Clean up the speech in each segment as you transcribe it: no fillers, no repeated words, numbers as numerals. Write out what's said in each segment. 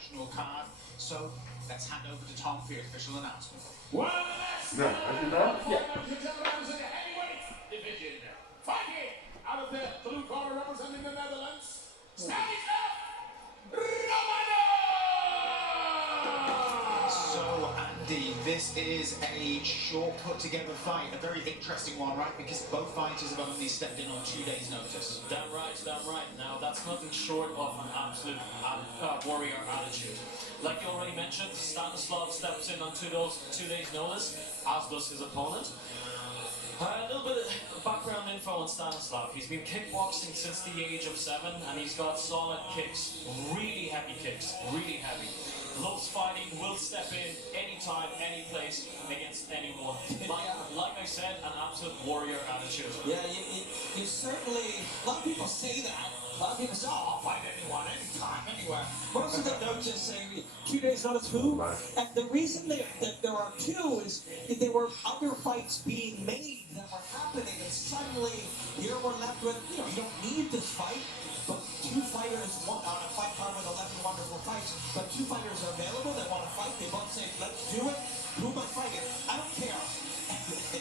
professional card. So let's hand over to Tom for your official announcement. Well, that's No, I did not. in the heavyweight division. Fighting out of the blue corner representing the Netherlands. Standing up, Romano! So, Andy, this is a short put-together fight, a very interesting one, right? Because both fighters have only stepped in on 2 days' notice. Damn right, damn right. Now, that's nothing short of an absolute warrior attitude. Like you already mentioned, Stanislav steps in on 2 days' notice, as does his opponent. A little bit of background info on Stanislav. He's been kickboxing since the age of 7, and he's got solid kicks, really heavy kicks, really heavy. Loves fighting, will step in anytime, any place, against anyone. Like I said, an absolute warrior attitude. Yeah, you certainly, a lot of people say that. A lot of people say, oh, I'll fight anyone, anytime, anywhere. Most of them don't just say 2 days notice who. And the reason that there are 2 is that there were other fights being made that were happening, and suddenly here we're left with, you don't need this fight, but 2 fighters on a fight card with 11 wonderful fights, but 2 fighters are available, they want to fight, they both say, let's do it, who am I fighting? I don't care. I just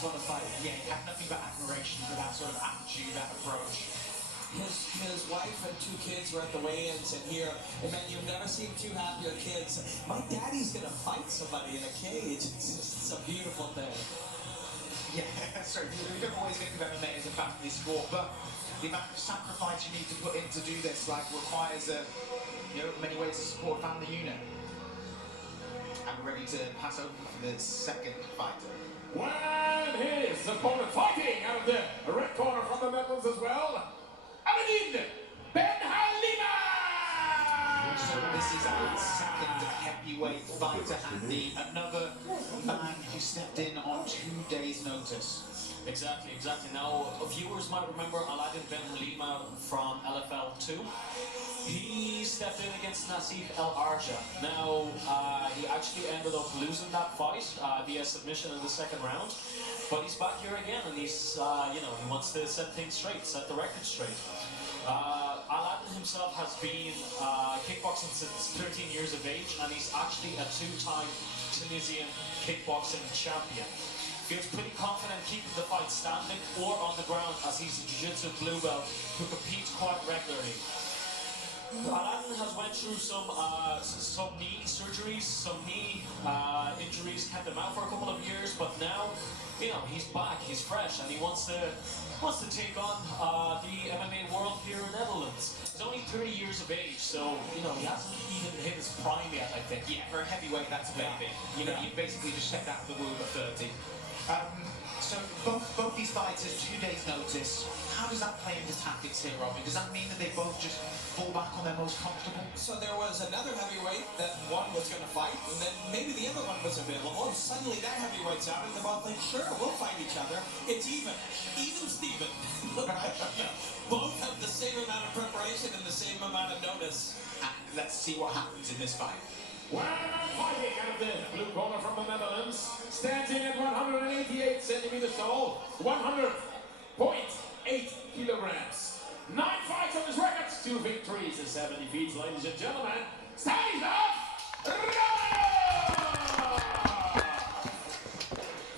want to fight. Yeah, you have nothing but admiration for that sort of attitude, that approach. His wife and 2 kids were at the weigh-ins, and here, and man, you've never seen 2 happier kids. My daddy's gonna fight somebody in a cage. It's a beautiful thing. Yeah, sorry, we don't always think of MMA as a family sport, but the amount of sacrifice you need to put in to do this, requires in many ways a support family unit. I'm ready to pass over for the second fighter. When his opponent fighting out of the red corner from the Netherlands as well, Aladin Ben Halima! So this is our second heavyweight fighter, Andy. Another man who stepped in on 2 days' notice. Exactly. Now, viewers might remember Aladin Ben Halima from LFL2. He stepped in against Nassif El Arja. Now, he actually ended up losing that fight via submission in the second round. But he's back here again, and he's, he wants to set things straight, set the record straight. Aladin himself has been kickboxing since 13 years of age, and he's actually a 2-time Tunisian kickboxing champion. Feels pretty confident keeping the fight standing or on the ground, as he's a jiu-jitsu blue belt who competes quite regularly. Aladin has went through some knee surgeries, some knee injuries, kept him out for a couple of years, but now, he's back, he's fresh, and he wants to take on the MMA world here in Netherlands. He's only 30 years of age, so, he hasn't even hit his prime yet, I think. Yeah, for a heavyweight, that's a baby. You basically just stepped out of the womb at 30. So both these fighters, 2 days' notice. How does that play into tactics here, Robin? Does that mean that they both just fall back on their most comfortable? So there was another heavyweight that one was going to fight, and then maybe the other one was available, and suddenly that heavyweight's out, and they're both like, sure, we'll fight each other. It's even Steven. Both have the same amount of preparation and the same amount of notice. Let's see what happens in this fight. Well, fighting out of the blue corner from the Netherlands, stands in at 188 centimeters tall, 100.8 kilograms. 9 fights on his record, 2 victories and 7 defeats, ladies and gentlemen. Stanislav Romano!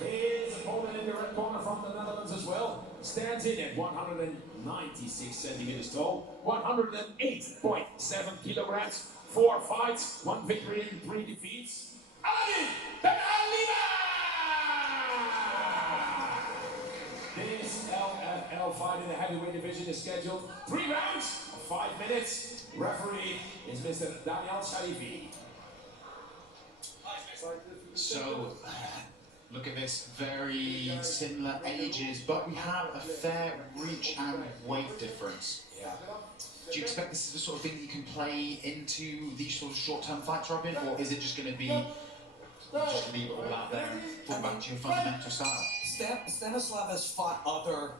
His opponent in the red corner from the Netherlands as well, stands in at 196 centimeters tall, 108.7 kilograms. 4 fights, 1 victory and 3 defeats. Aladin Ben Halima! This LFL fight in the heavyweight division is scheduled 3 rounds of 5 minutes. Referee is Mr. Daniel Sharifi. So, look at this, very similar ages, but we have a fair reach and weight difference. Yeah. Do you expect this is the sort of thing that you can play into these sort of short-term fights, Robin, or is it just going to be just leave it all out there and fall back to your fundamental style? Stanislav has fought other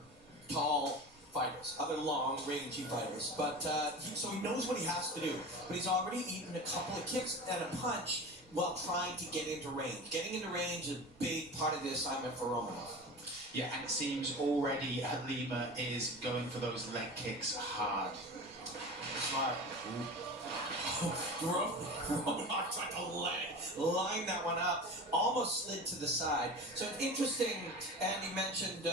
tall fighters, other long-rangey fighters, but so he knows what he has to do. But he's already eaten a couple of kicks and a punch while trying to get into range. Getting into range is a big part of the assignment for Romanov. Yeah, and it seems already Halima is going for those leg kicks hard. Smart. Romanov tried to line that one up, almost slid to the side. So it's interesting, and he mentioned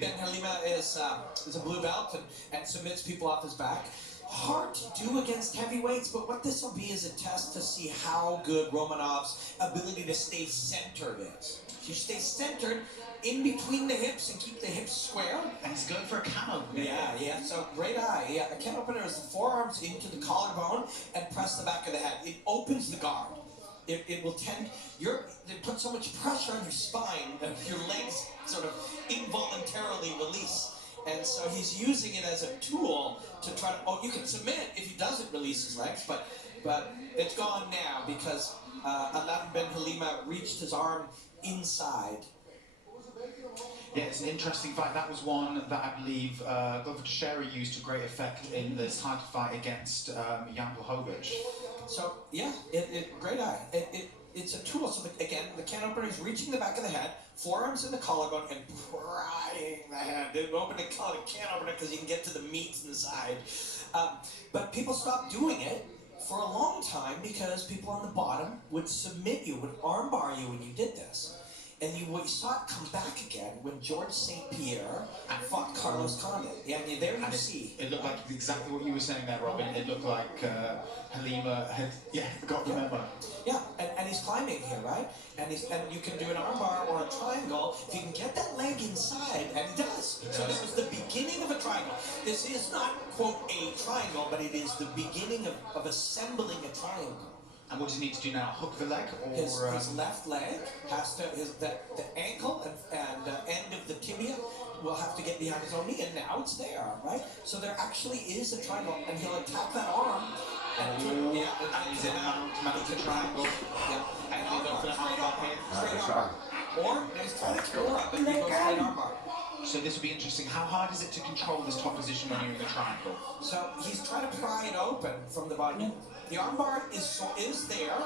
Ben Halima is a blue belt and submits people off his back. Hard to do against heavyweights, but what this will be is a test to see how good Romanov's ability to stay centered is. So you stay centered in between the hips and keep the hips square. And he's going for a can opener. Yeah. So great eye. Yeah, a can opener is the forearms into the collarbone and press the back of the head. It opens the guard. It will tend. They put so much pressure on your spine that your legs sort of involuntarily release. And so he's using it as a tool to try to. Oh, you can submit if he doesn't release his legs, but it's gone now because Aladin Ben Halima reached his arm inside. Yeah, it's an interesting fight. That was one that I believe Glover Teixeira used to great effect in this title fight against Jan Blachowicz. So yeah, great eye. It's a tool. So again, the can opener is reaching the back of the head, forearms in the collarbone, and prying the head. They open and call it a can opener because you can get to the meat inside. But people stopped doing it for a long time because people on the bottom would submit you, would armbar you when you did this. And you saw it come back again when George St. Pierre fought Carlos Condit. Yeah, and there you see. It looked like exactly what you were saying there, Robin. It looked like Halima had, got the memo. Yeah, and he's climbing here, right? And you can do an armbar or a triangle if you can get that leg inside, and he does. So this was the beginning of a triangle. This is not, quote, a triangle, but it is the beginning of assembling a triangle. And what does he need to do now? Hook the leg, or his left leg has to the ankle and end of the tibia will have to get behind his own knee, and now it's there, right? So there actually is a triangle, and he'll attack that arm. And he's in mounted triangle. Yeah, and he'll go for the armbar here. Straight arm. Or he's trying to kill up, and he goes straight armbar. So this will be interesting. How hard is it to control this top position when you're in the triangle? So he's trying to pry it open from the bottom. The armbar is there,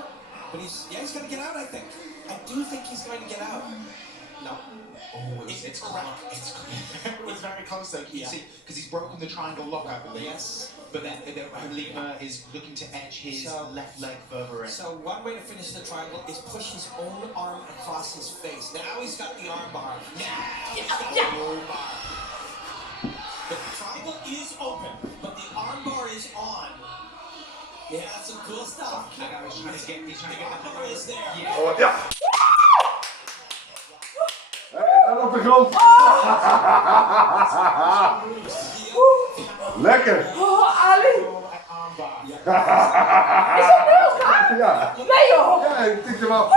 but he's going to get out, I think. I do think he's going to get out. No. Oh, it's correct. It was very close though. You see, because he's broken the triangle lock, I believe. Yes. But then Halima is looking to edge his left leg further in. So one way to finish the triangle is push his own arm across his face. Now he's got the armbar. Now he's got the armbar. The triangle is open, but the armbar is on. Yeah, that's some cool stuff. I know, he's trying to get the armbar is there. Yeah. Oh, ja. En op de grond. Lekker. Oh, Ali! Armbar. Is het bij elkaar? Ja. Nee joh! Ja, ik tik hem af.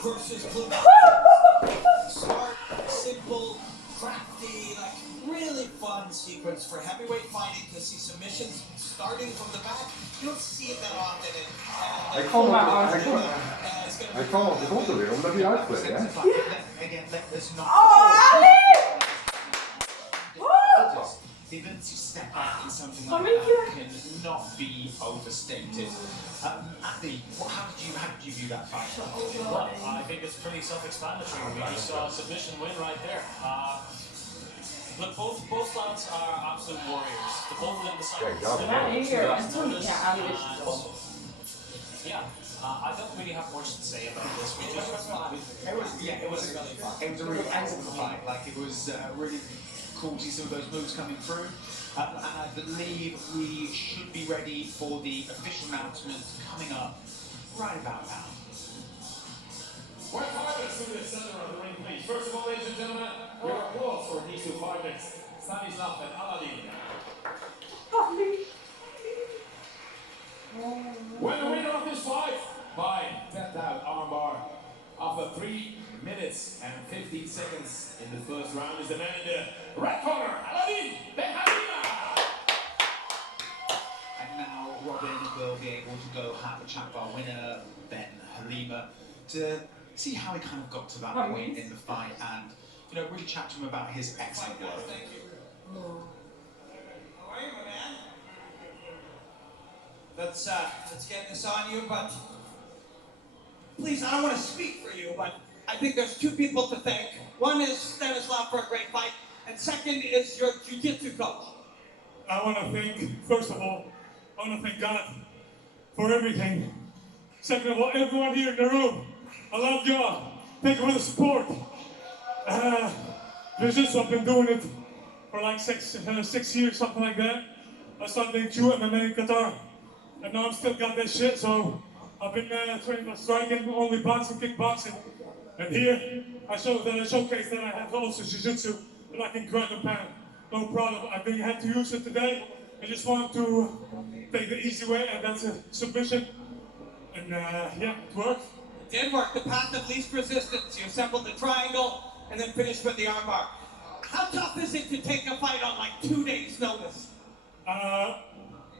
Versus blue. Smart, simple, crafty, like really fun sequence for heavyweight fighting to see submissions starting from the back. You don't see it that often. Hij kwam op de grond weer, omdat hij uitgleed, hè? Oh, Ali! The ability to step back in something like that cannot be overstated. Andy, how did you view that fight? Well, I think it's pretty self-explanatory. We just saw a submission win right there. Look, both lads are absolute warriors. The both of them decided I don't really have much to say about this. It was a really excellent fight. Like, it was really cool to see some of those moves coming through. And I believe we should be ready for the official announcement coming up right about now. We're fighters to the center of the ring, please. First of all, ladies and gentlemen, your applause for these two fighters, Stanislav and Aladin. When the winner of this fight by tapped out armbar after 3 minutes and 15 seconds in the first round is the man in the red corner, Aladin Ben Halima. And now Robin will be able to go have a chat with our winner, Ben Halima, to see how he kind of got to that point in the fight and, really chat to him about his excellent work. Thank you. How are you, my man? Let's get this on you, but please, I don't want to speak for you, but I think there's two people to thank. One is Stanislav for a great fight, and second is your jiu-jitsu coach. I want to thank, first of all, I want to thank God for everything. Second of all, everyone here in the room, I love y'all. Thank you for the support. Jiu-Jitsu, I've been doing it for like 6 years, something like that. I started doing MMA in Qatar, and now I'm still got that shit, so I've been training for striking, only boxing, kickboxing. And here, I showcase that I have also Jiu-Jitsu, and I can grab a pound. No problem. I didn't have to use it today. I just wanted to take the easy way, and that's a submission. And yeah, it worked. It did work. The path of least resistance. You assembled the triangle and then finished with the armbar. How tough is it to take a fight on like 2 days' notice?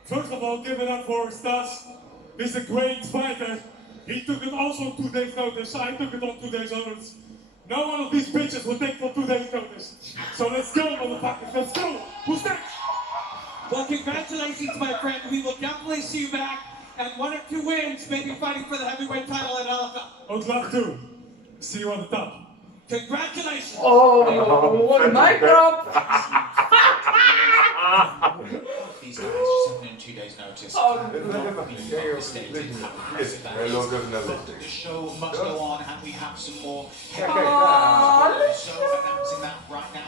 First of all, give it up for Stas. He's a great fighter. He took it also 2 days' notice. I took it on 2 days' notice. No one of these bitches will take for 2 days' notice. So let's go, motherfuckers. Let's go. Who's next? Well, congratulations, my friend. We will definitely see you back at 1 or 2 wins, maybe fighting for the heavyweight title at LFL. I would love to. See you on the top. Congratulations. Oh, what a mic drop. These guys just having in 2 days' notice. The show must go on, and we have some more heavy. So announcing that right now.